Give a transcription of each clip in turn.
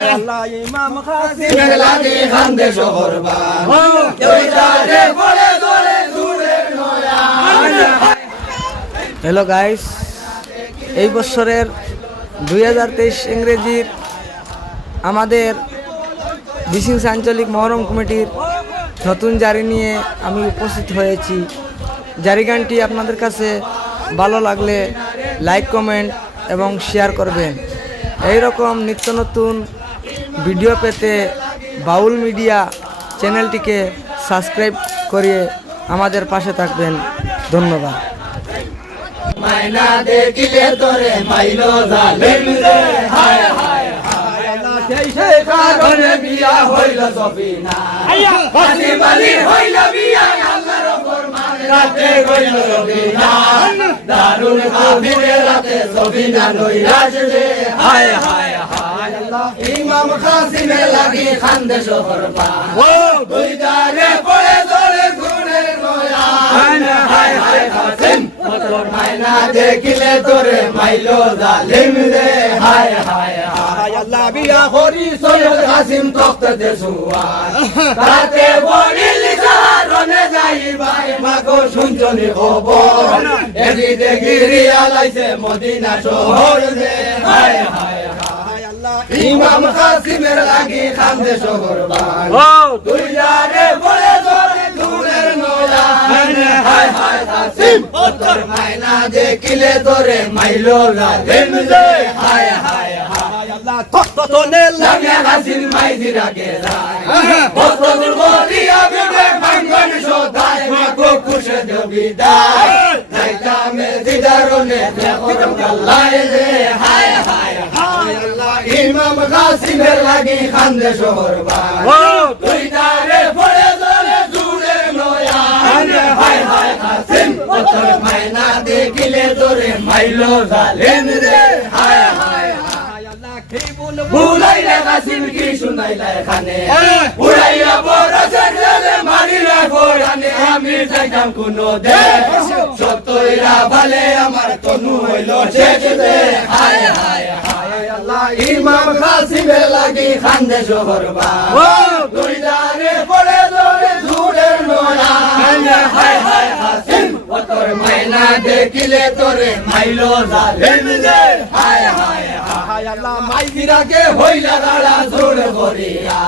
আল্লাহ ইমাম কাসিমের লাগি খান্দে শহরবান দুইটারে পড়ে ধরে দূরের নয়ান। হ্যালো গাইস, এই বছরের 2023 ইংরেজির আমাদের বিশিংস আঞ্চলিক মহরম কমিটির নতুন জারি নিয়ে আমি উপস্থিত হয়েছি। জারি গানটি আপনাদের কাছে ভালো লাগলে লাইক, কমেন্ট এবং শেয়ার করবেন। এই রকম নিত্য নতুন ভিডিও পেতে বাউল মিডিয়া চ্যানেলটিকে সাবস্ক্রাইব করে আমাদের পাশে থাকবেন। ধন্যবাদ। মাইনা দেখিলে তোরে মাইলো জালেম রে, হায় হায় হায় আল্লাহ সেই কারণে বিয়া হইল সফিনা, ফাঁসি বালি হইল বিয়া আল্লাহর ফরমান রাতে হইল সফিনা, দারুল কাফিরে রাতে সফিনা নইরাজ রে, হায় হায় হায় আল্লাহ ইমাম কাসিমের লাগি খান্দে শহরবান দুই দারে পড়ে ধরে গুণের নয়ান, হায় হায় কাসিম তোর মাইনা দেখিলে তোরে মাইলো জালিম রে, হায় হায় হায় আল্লাহ বিয়া হরি সৈয়দ কাসিম তখতে সুয়ান তাতে বলিল সারনে যাই ভাই মাগো শুনছনি খবর এদি দেখিরি আলাইছে মদিনা শহর রে, হায় হায় হায় আল্লাহ ইমাম কাসিমের লাগি খান্দে শহরবান দুই জারে বলে ধরে দূরের নয়ান, হায় হায় কাসিম তোর মাইনা দেখিলে তোরে মাইলো জালিম রে, হায় হায় হায় আল্লাহ তখতনে লাগে কাসিম মাইজি রাগে যায় বদল বলিয়া বিবে ভাঙ্গন শোধায় মাগো খুশে জবিদার যাইতামে দিদারনে দেখো গল্লায় রে, হায় হায় হায় আল্লাহ ইমাম কাসিমের লাগি খান্দে শহরবান দুই দারে পড়ে ধরে দূরের নয়ান, হায় হায় কাসিম তোর মাইনা দেখিলে তোরে মাইলো জালিম রে, হায় হায় হায় আল্লাহ কি ভুলাইলে কাসিম কি শুনাইলে খানে উড়াইয়া বরসে গেলে মারিলা কোরআনে আমি যাইতাম কোন দেশ সত্যইরা ভালে আমার তনু হইল শেষ রে, হায় হায় হায় আল্লাহ ইমাম কাসিমের লাগি খান্দে শহরবান দুই দারে পড়ে ধরে দূরের নয়ান, হায় হায় কাসিম তোর মাইনা দেখিলে তোরে মাইলো জালিম রে, হায় হায় হায় আল্লাহ মাইজিরাকে হইলা গাড়া জোর করিয়া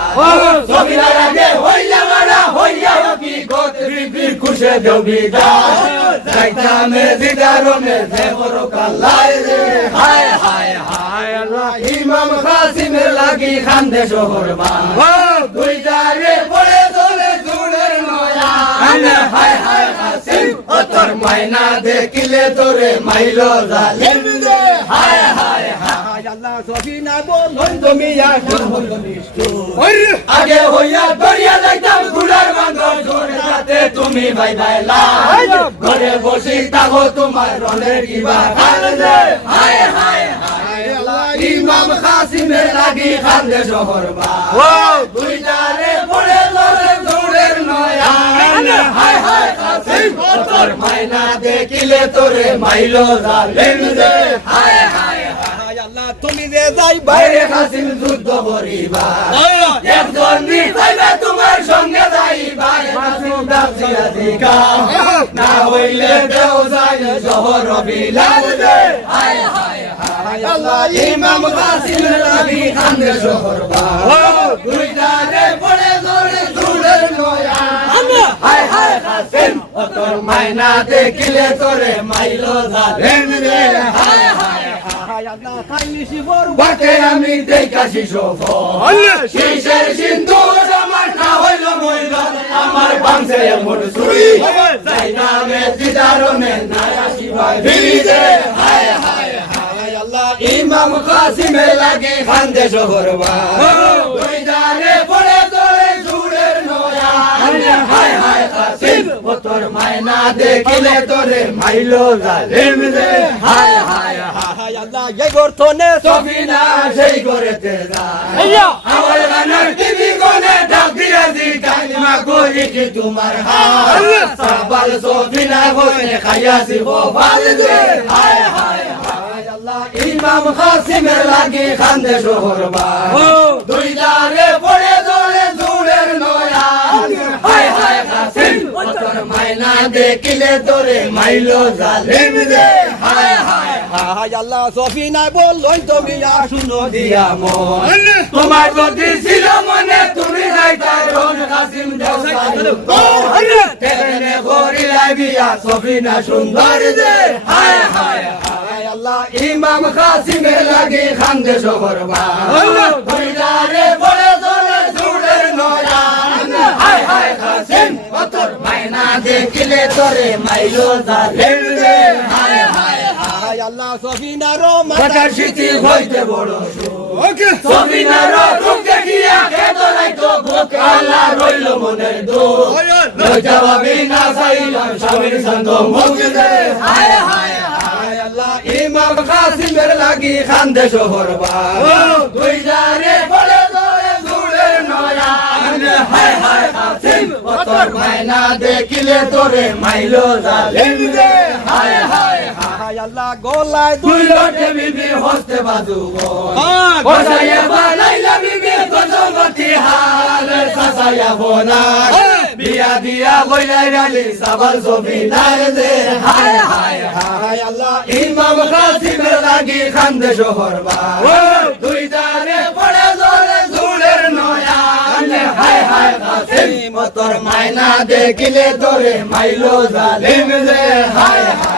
জমিনার আগে হইলা গাড়া হইয়া কি গতরি খুশে জবিদার যাইতামে দিদারনে দেবর কাল্লায় রে, হায় হায় হায় আল্লাহ ইমাম কাসিমের লাগি খান্দে শহরবান দুই দারে পড়ে ধরে দূরের নয়ান, হায় হায় কাসিম তোর মাইনা দেখিলে তোরে মাইলো জালিম রে, হায় হায় হায় আল্লাহ সফিনা বলন তুমি আগে হইয়া দরিয়া যাইতাম ঘুরার বান্দর জোরে যাতে তুমি ভাই ভাইলা ঘরে বসে থাকো তোমার রনের কিবা খান রে, হায় হায় হায় আল্লাহ ইমাম কাসিমের লাগি খান্দে শহরবান দুই দারে পড়ে ধরে দূরের নয়ান, হায় হায় কাসিম তোর মাইনা দেখিলে তোরে মাইলো জালিম রে, হায় হায় হায় আল্লাহ তুমি যে যাই বাইরে কাসিম যুদ্ধ করিবা একজন নিতাইবে তোমার সঙ্গে যাইবা কাসিম দাসিয়া দিকা না হইলে দেও যাই জহর বিলাল রে, হায় হায় হায় আল্লাহ ইমাম কাসিমের লাগি খান্দে শহরবান দুই দারে পড়ে ধরে দূরের নয়ান, হায় হায় কাসিম তোর মাইনা দেখিলে তোরে মাইলো জালিম রে, হায় হায় হায় আল্লাহ খাইলিছি বরবাকে আমি দেখাছি সফল শেষের সিন্ধুর আমার না হইল মইল আমার বাংশে এমন সুরি যাইতামে দিদারনে না আসি ভাই ফিরি রে, হায় হায় হায় আল্লাহ ইমাম কাসিমের লাগি খান্দে শহরবান দুই দারে পড়ে ধরে দূরের নয়ান, হায় হায় কাসিম তোর মাইনা দেখিলে তোরে মাইলো জালিম রে, হায় হায় হায় আল্লাহ এই গর্তনে সফিনা সেই করেতে যায় আমার গানার টিভি কোনে ডাক দিয়া দি কালিমা কই কি তোমার হাল সাবাল সফিনা কোনে খাইয়াছি গোপাল রে, হায় হায় হায় আল্লাহ ইমাম কাসিমের লাগি খান্দে শহরবাস দুই দারে পড়ে জলে জুড়ের নয়ান হায় হায় কাসিম তোর মাইনা দেখিলে তোরে মাইলো জালিম রে হায় হায় হায় আল্লাহ সফিনা বললই তুমি শুনো দিয়া মন তোমার যদি ছিল মনে তুমি যাইতাই রন কাসিম দেও তেনে করিলাই বিয়া সফিনা সুন্দর রে হায় হায় হায় আল্লাহ ইমাম কাসিমের লাগি খান্দে শহরবাস দুই দারে পড়ে জলে জুড়ের নয়ান হায় হায় কাসিম তোর মাইনা দেখিলে তোরে মাইলো জালিম রে হায় হায় হায় আল্লাহ সফিনারো মাথার স্মৃতি হইতে বড় সফিনারো রূপ দেখিয়া কেদলাই তো বুকে আল্লাহ রইল মনের দুঃখ জবাবি না চাইলাম স্বামীর সঙ্গ মুখ দে হায় হায় হায় আল্লাহ ইমাম কাসিমের লাগি খান্দে শহরবাস দুই জারে পড়ে জলে জুড়ের নয়ান হায় হায় কাসিম তোর মাইনা দেখিলে তোরে মাইলো জালিম রে হায় হায় হায় আল্লাহ গোলায় দুই লোটে বিবি হস্তে বাজু বসাইয়া বানাইলা বিবি গজমতি হাল সাসাইয়া বোনা বিয়া দিয়া কইলাই গালি সাবাল সফিনার দে হায় হায় হায় আল্লাহ ইমাম কাসিমের লাগি খান্দে শহরবাস দুই দারে পড়ে জলে জুড়ের নয়ান হায় হায় কাসিম তোর মাইনা দেখিলে তোরে মাইলো জালিম রে হায় হায়